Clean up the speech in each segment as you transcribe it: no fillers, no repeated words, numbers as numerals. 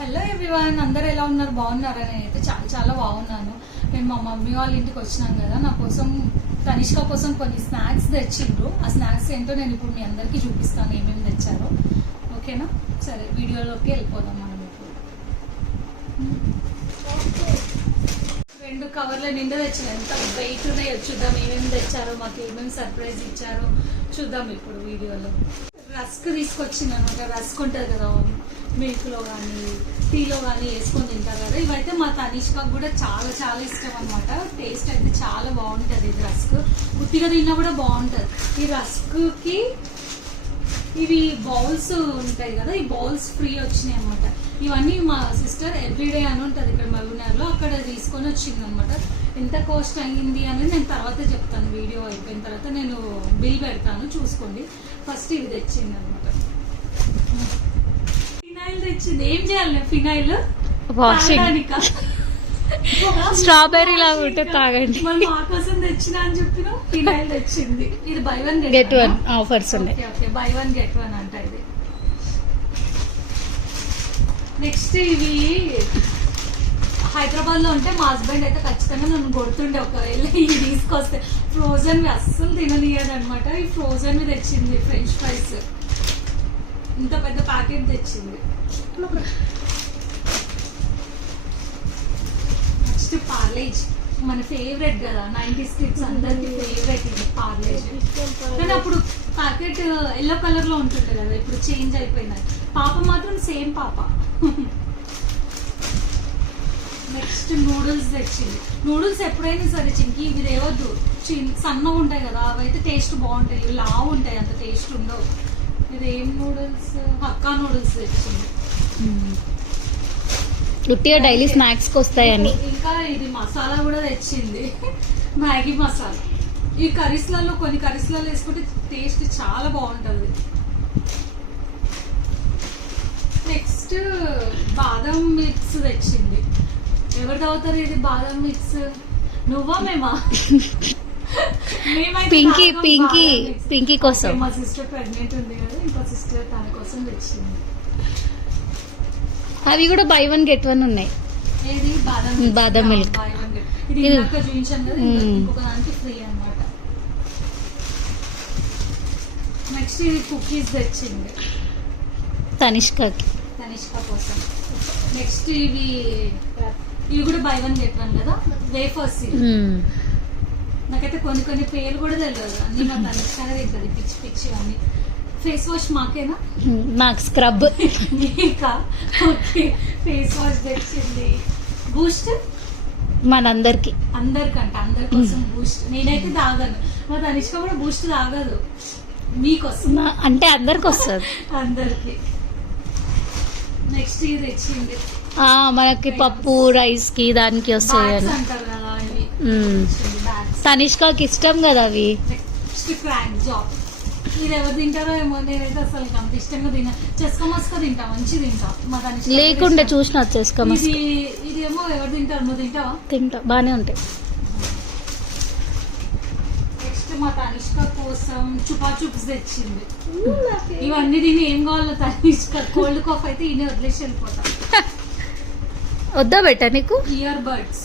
Hello everyone, అందరూ ఎలా ఉన్నారు? బాగున్నారా? నేనైతే చాలా చాలా బాగున్నాను. నేను మా మమ్మీ వాళ్ళ ఇంటికి వచ్చినాను కదా, నా కోసం తనిష్క కోసం కొన్ని స్నాక్స్ తెచ్చిండ్రు. ఆ స్నాక్స్ ఏంటో నేను ఇప్పుడు మీ అందరికీ చూపిస్తాను ఏమేమి తెచ్చారో. ఓకేనా? సరే, వీడియోలోకి వెళ్ళిపోదాం మనం ఇప్పుడు. 2 కవర్ల నిండా తెచ్చిన, ఎంత వెయిట్ ఉన్నాయో చూద్దాం. ఏమేమి తెచ్చారో, మాకు ఏమేమి సర్ప్రైజ్ ఇచ్చారో చూద్దాం ఇప్పుడు వీడియోలో. రస్క్ తీసుకొచ్చింది అనమాట. రస్క్ ఉంటుంది కదా, మిల్క్లో కానీ టీలో కానీ వేసుకొని తింటారు కదా. ఇవైతే మా తనిష్కకు కూడా చాలా చాలా ఇష్టం అనమాట. టేస్ట్ అయితే చాలా బాగుంటుంది. ఇది రస్క్ ఉత్తిగా తిన్నా కూడా బాగుంటుంది. ఈ రస్క్కి ఇవి బౌల్స్ ఉంటాయి కదా, ఈ బౌల్స్ ఫ్రీ వచ్చినాయి అనమాట. ఇవన్నీ మా సిస్టర్ ఎవ్రీడే అని ఉంటుంది ఇక్కడ మహబూబ్నగర్లో, అక్కడ తీసుకొని వచ్చింది అనమాట. ఎంత కాస్ట్ అయ్యింది అనేది నేను తర్వాత చెప్తాను. వీడియో అయిపోయిన తర్వాత నేను బిల్ పెడతాను, చూసుకోండి. ఫస్ట్ ఇవి తెచ్చింది అనమాట. ఫినాయిల్ తెచ్చింది. ఏం చేయాలి ఫినాయిల్? వాషింగ్. స్ట్రాబెర్రీ లాగా ఉంటే తాగండి. మా కోసం తెచ్చిన అని చెప్పిన ఫినాయిల్ తెచ్చింది. ఇది బై 1 get 1 ఆఫర్స్ ఉన్నాయి. ఓకే, బై 1 get 1 అంట ఇది. నెక్స్ట్ ఇవి హైదరాబాద్ లో ఉంటే మా హస్బెండ్ అయితే ఖచ్చితంగా నన్ను కొడుతుండే ఒకవేళ ఇవి తీసుకొస్తే. ఫ్రోజన్ అస్సలు తిననియదు అనమాట. ఈ ఫ్రోజన్ తెచ్చింది ఫ్రెంచ్ ఫ్రైస్. ఇంత పెద్ద ప్యాకెట్ తెచ్చింది. నెక్స్ట్ పార్లేజ్, మన ఫేవరెట్ కదా, 90s కిడ్స్ అందరికి ఫేవరెట్ ఇది పార్లేజ్. కానీ అప్పుడు ప్యాకెట్ ఎల్లో కలర్ లో ఉంటుండే కదా, ఇప్పుడు చేంజ్ అయిపోయింది. పాప మాత్రం సేమ్ పాప. నెక్స్ట్ నూడిల్స్ తెచ్చింది. నూడిల్స్ ఎప్పుడైనా సరే చింకి ఇవి తేవద్దు, సన్నగా ఉంటాయి కదా, అవైతే టేస్ట్ బాగుంటాయి. ఇవి లావు ఉంటాయి, అంత టేస్ట్ ఉండవు. ఇది ఏం నూడిల్స్? హక్కా నూడిల్స్ తెచ్చింది. ఉట్టిగా డైలీ స్నాక్స్ కి వస్తాయని. ఇంకా ఇది మసాలా కూడా తెచ్చింది, మ్యాగీ మసాలా. ఈ కర్రీస్లలో కొన్ని కర్రీస్లలో వేసుకుంటే టేస్ట్ చాలా బాగుంటుంది. నెక్స్ట్ బాదం మిక్స్ తెచ్చింది. ఎవరు తాగుతారు ఇది బాదం మిక్స్? నువ్వా మేమా? పింకీ కోసం. మా సిస్టర్ ప్రెగ్నెంట్ ఉంది కదా, ఇంకో సిస్టర్ తన కోసం తెచ్చింది. అవి కూడా బై 1 get 1 ఉన్నాయి. ఏది? బాదం మిల్క్. ఇది ఇందాక చూపించాను కదా, ఇంకొక దానికి ఫ్రీ అన్నమాట. నెక్స్ట్ ఇది కుకీస్ తెచ్చింది తనిష్క కోసం. నెక్స్ట్ ఇవి కూడా బై 1 get 1 కదా, వేఫర్స్. నాకైతే కొన్ని పేర్లు కూడా తెలియదు, అన్ని మా తనిష్కనే తింటది. పిచ్చి పిచ్చి అన్ని. ఫేస్ వాష్ మాకేనా? నాకు స్క్రబ్. ఓకే, ఫేస్ వాష్ తెచ్చింది. బూస్ట్ మనందరికి, అందరి కోసం బూస్ట్. నేనైతే తాగను, మా తనిష్క కూడా బూస్ట్ తాగదు. మీకోసం అంటే అందరికి వస్తుంది. అందరికి. నెక్స్ట్ ఇది తెచ్చింది. మనకి పప్పు రైస్ కి దానికి వస్తాయి అని అంటారు కదా ఇవి. తనిష్కకి ఇష్టం కదా అవి. Next crack job. ఇది ఎవరు తింటారో ఏమో, నేనైతే అసలు అంత ఇష్టంగా చెస్క మస్క తింటా, మంచి తింటా. మా తనిష్క లేకుండే చూసిన చెస్క మస్క. ఇది ఏమో ఎవరు తింటారు, నువ్వు తింటావా? తింటా, బానే ఉంటాయి. నెక్స్ట్ మా తనిష్క కోసం చుపా చూప్స్ తెచ్చింది. ఇవన్నీ తిని ఏం కావాలో తనిష్క కోల్డ్ కాఫ్ అయితే ఈయన వదిలేసి వెళ్ళిపోతా. వద్దా బెట్ట నీకు? ఇయర్ బడ్స్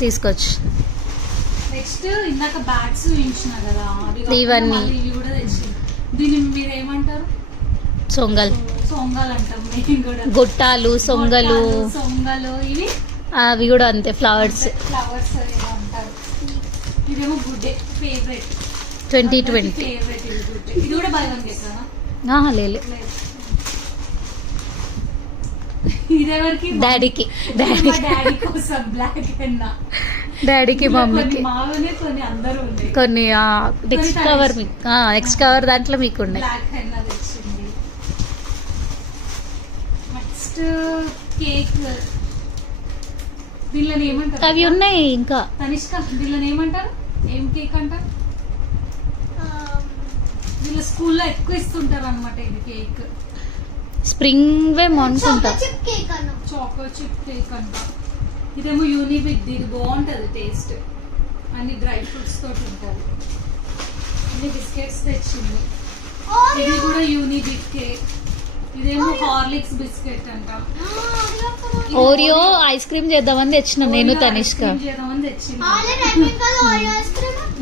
తీసుకొచ్చు. నెక్స్ట్ ఇందాక బ్యాగ్స్ చూపించిన కదా, ఇవన్నీ ఇవి కూడా తెచ్చింది. దీన్ని మీరు ఏమంటారు? సొంగల్ అంటాం మేము కూడా. గొట్టాలు, సొంగలు. ఇవి అవి కూడా అంతే, ఫ్లవర్స్ ఏదో అంటారు. ఇదేమో గుడ్డే ఫేవరెట్ 2020 ఫేవరెట్. ఇది కూడా బై 1 get 1. లేదు. ఇదెవరికి? డాడీ కోసం బ్లాక్ హెన్నా. డాడీకి, మమ్మీకి. మావనే కొన్ని అందరూ ఉన్నాయి. కొన్ని నెక్స్ట్ కవర్ మీకు, నెక్స్ట్ కవర్ దాంట్లో మీకు ఉన్నాయి. బ్లాక్ హెన్నా తెచ్చింది. Next cake. దీనిలో ఏమంటారు? అవి ఉన్నాయి ఇంకా. తనిష్క దీనిలో ఏమంటారు? ఏం కేక్ అంటారు? వీళ్ళ స్కూల్లో ఎక్కువ ఇస్తుంటారు అనమాట ఇది కేక్. స్ప్రింగ్ వేమ్ అనుకుంటా. చాకో చిప్ కేక్ అంట. ఇదేమో యూనిబిక్. ఇది బాగుంటది టేస్ట్, అన్ని డ్రై ఫ్రూట్స్ తోటి ఉంటుంది. ఇన్ని బిస్కెట్స్ తెచ్చింది. ఇది కూడా యూనిబిక్ కేక్. ఇదేమో హార్లిక్స్ బిస్కెట్ అంట. ఓరియో ఐస్ క్రీమ్ చేద్దామని తెచ్చిన నేను తనిష్క. చేద్దామని తెచ్చింది.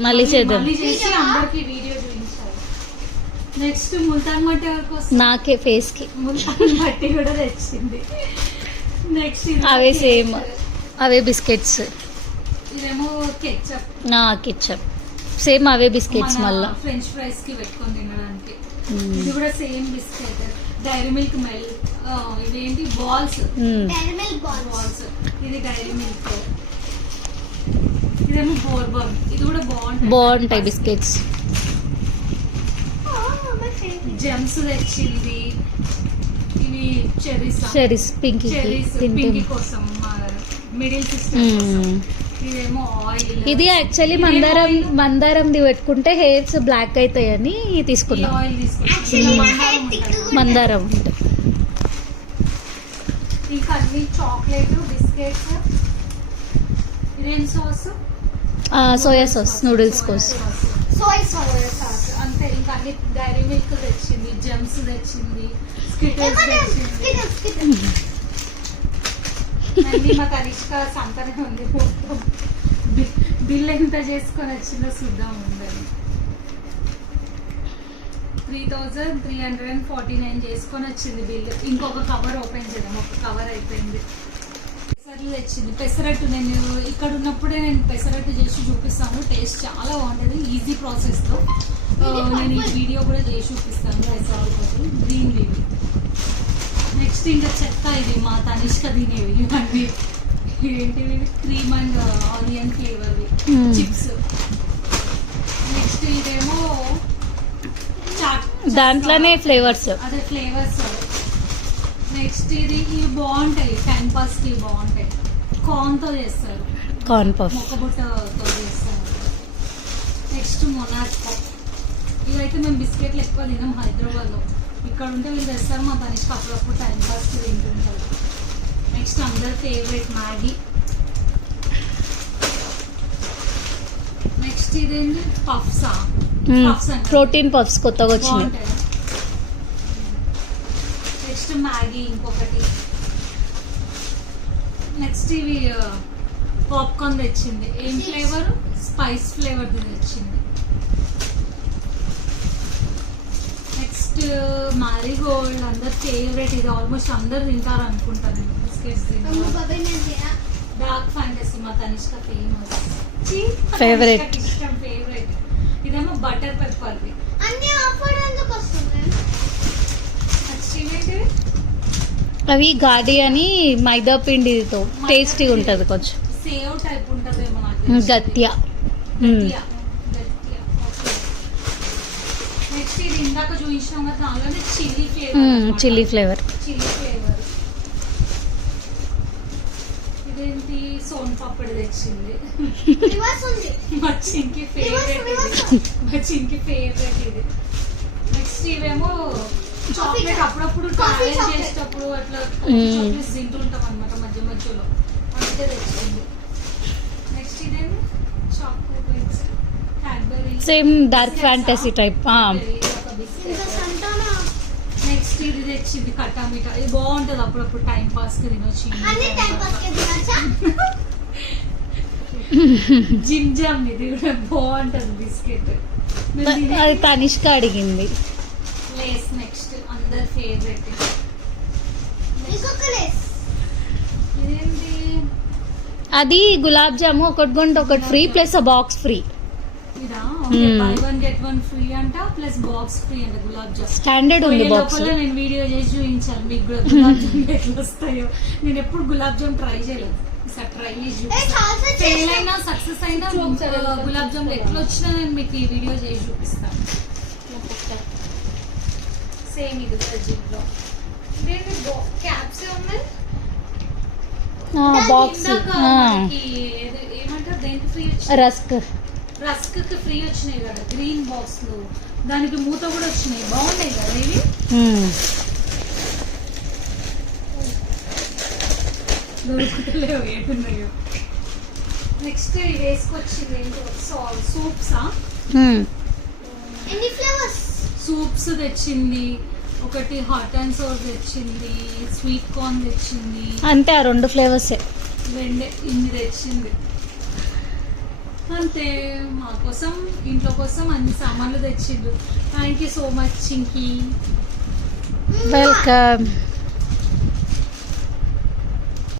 మళ్ళీ చేద్దాం. మళ్ళీ చేసి అందరికి వీడియో చూపించాలి. నెక్స్ట్ ముల్తాన్ మట్టి కోసం నాకే ఫేస్ కి ముల్తాన్ మట్టి కూడా తెచ్చింది. నెక్స్ట్ అవే సేమ్ అవే బిస్కెట్స్. ఇదేమో కెచప్. నా కెచప్ సేమ్ అవే బిస్కెట్స్ మళ్ళా ఫ్రెంచ్ ఫ్రైస్ కి పెట్టుకొని తినడానికి. ఇది కూడా సేమ్ బిస్కెట్. డైరీ మిల్క్ మెల్ ఇదేంటి బాల్స్. బాల్స్ ఇది డైరీ మిల్క్. ఇదేమో బోర్బన్. ఇది కూడా బాగుంటాయి బిస్కెట్స్. జెమ్స్ తెచ్చింది. ఇవి చెరీస్ పింకీ పింకీ కోసం మిడిల్ సిస్టర్ కోసం. ఇదేమో ఆయిల్. ఇది యాక్చువల్లీ మందారంది పెట్టుకుంటే హెయిర్స్ బ్లాక్ అవుతాయని తీసుకున్నాం. ఆయిల్ తీసుకుంటాం. మందారం ఉంటుంది. ఇంకా అన్ని చాక్లెట్ బిస్కెట్స్. ఇదేం సాస్? సోయా సాస్ నూడిల్స్ కోసం. సోయా సాస్ అంతే. ఇంకా అన్ని డైరీ మిల్క్ తెచ్చింది. జెమ్స్ తెచ్చింది. స్కిటల్స్ తెచ్చింది. మళ్ళీ మా తనిష్క సంతనే ఉంది. మొత్తం బిల్ ఎంత చేసుకొని వచ్చిందో చూద్దాం ఉందని. 3349 చేసుకొని వచ్చింది బిల్. ఇంకొక కవర్ ఓపెన్ చేద్దాం. ఒక కవర్ అయిపోయింది. పెసరట్టు తెచ్చింది. పెసరట్టు నేను ఇక్కడ ఉన్నప్పుడే నేను పెసరట్టు చేసి చూపిస్తాను. టేస్ట్ చాలా బాగుంటుంది. ఈజీ ప్రాసెస్తో నేను ఈ వీడియో కూడా చేసి చూపిస్తాను. Pesarattu green leave. నెక్స్ట్ ఇంకా చెక్క. ఇది మా తనిష్క తినేవి ఇవన్నీ. ఏంటివి? క్రీమ్ అండ్ ఆనియన్ ఫ్లేవర్వి చిప్స్. నెక్స్ట్ ఇదేమో చాట్. దాంట్లోనే ఫ్లేవర్స్. అదే ఫ్లేవర్స్. నెక్స్ట్ ఇవి బాగుంటాయి. టైం పాస్ కి బాగుంటాయి. కార్న్ తో చేస్తారు. కార్న్ పఫ్ మొక్కబుట్టతో చేస్తారు. Next Monaco. ఇవైతే మేము బిస్కెట్లు ఎక్కువ తినాం హైదరాబాద్ లో. ఇక్కడ ఉంటే వీళ్ళు తెస్తారు. మా తనిష్క అప్పుడప్పుడు టైం పాస్ కి తింటుంటారు. నెక్స్ట్ అందరి ఫేవరెట్ మ్యాగీ. నెక్స్ట్ ఇదేంటి? పఫ్సా. పఫ్స్ అంటే ప్రోటీన్ పఫ్స్ కొత్తగా వచ్చినాయి. నెక్స్ట్ మ్యాగీ ఇంకొకటి. నెక్స్ట్ ఇవి పాప్కార్న్ తెచ్చింది. ఏం ఫ్లేవర్? స్పైస్ ఫ్లేవర్ తెచ్చింది. నెక్స్ట్ మ్యారీగోల్డ్ అందరు ఫేవరెట్. ఇది ఆల్మోస్ట్ అందరు తింటారు అనుకుంటాను. బిస్కెట్స్ డార్క్ ఫ్యాంటసీ మా తనిష్క ఫేమస్ ఫేవరెట్. ఇష్టం ఫేవరెట్. ఇదేమో బటర్ పెప్పర్ది. అవి గాడి అని మైదా పిండితో టేస్టీ ఉంటది. కొంచెం సేవ్ టైప్ ఉంటదేమో నాకు. గత్య. నెక్స్ట్ ఇది ఇందాక చూపించాం కదా దానిలోనే chilli flavour. Chilli flavour. Chilli flavour. ఇదేంటి? సోన్ పాపడి తెచ్చింది. మా చింకి ఫేవరెట్ ఇది. మా చింకి ఫేవరెట్ ఇది. నెక్స్ట్ ఇవేమో చాక్లెట్. అప్పుడప్పుడు ట్రావెల్ చేసేటప్పుడు అట్లా చాక్లెట్స్ తింటుంటాం అనమాట మధ్య మధ్యలో. అందుకే తెచ్చింది. నెక్స్ట్ ఇదేమో chocolate Cadbury. Same dark fantasy type. Next ఇది తెచ్చింది కట్టా మీఠా. ఇది బాగుంటది. అప్పుడప్పుడు టైం పాస్ కి తినొచ్చి. Gym jam. ఇది కూడా బాగుంటది బిస్కెట్. అది తనిష్క అడిగింది. లేస్ నెక్స్ట్ అందరి ఫేవరెట్. ఇదేంటి? అది గులాబ్ జాము. ఒకటి కొంటే ఒకటి ఫ్రీ ప్లస్ ఆ బాక్స్ ఫ్రీ. ఇదా? By one get one free అంట ప్లస్ బాక్స్ ఫ్రీ అంట గులాబ్ జామ్. స్టాండర్డ్ ఉంది బాక్స్. నేను వీడియో చేసి చూపించాను మీకు కూడా గులాబ్ జామ్ ఎట్లా వస్తాయో. నేను ఎప్పుడు గులాబ్ జామ్ ట్రై చేయలేదు. ఈసారి ట్రై చేసి చూపిస్తాను. ఫెయిల్ అయినా సక్సెస్ అయినా గులాబ్ జామ్ ఎట్లా వచ్చినా నేను మీకు ఈ వీడియో చేసి చూపిస్తాను. సేమ్ ఇది కూడా జిమ్ లో. ఇదేంటి? క్యాప్స్ ఉన్నాయి. బాక్స్. ఏమంటారు దేనికి ఫ్రీ వచ్చింది? రస్క్. రస్క్ కి ఫ్రీ వచ్చినాయి కదా గ్రీన్ బాక్స్ లో. దానికి మూత కూడా వచ్చినాయి. బాగున్నాయి కదా ఇవి. దొరుకుతలేవు ఏటున్నాయో. నెక్స్ట్ ఇవి వేసుకొచ్చింది ఏంటో సూప్సా. ఎన్ని ఫ్లేవర్స్? సూప్స్ తెచ్చింది. ఒకటి హాట్ అండ్ సోర్ తెచ్చింది, స్వీట్ కార్న్ తెచ్చింది, అంతే ఆ 2 ఫ్లేవర్సే. రెండే ఇన్ని తెచ్చింది అంతే. మా కోసం ఇంట్లో కోసం అన్ని సామాన్లు తెచ్చిండ్రు. Thank you so much Chinki. Welcome.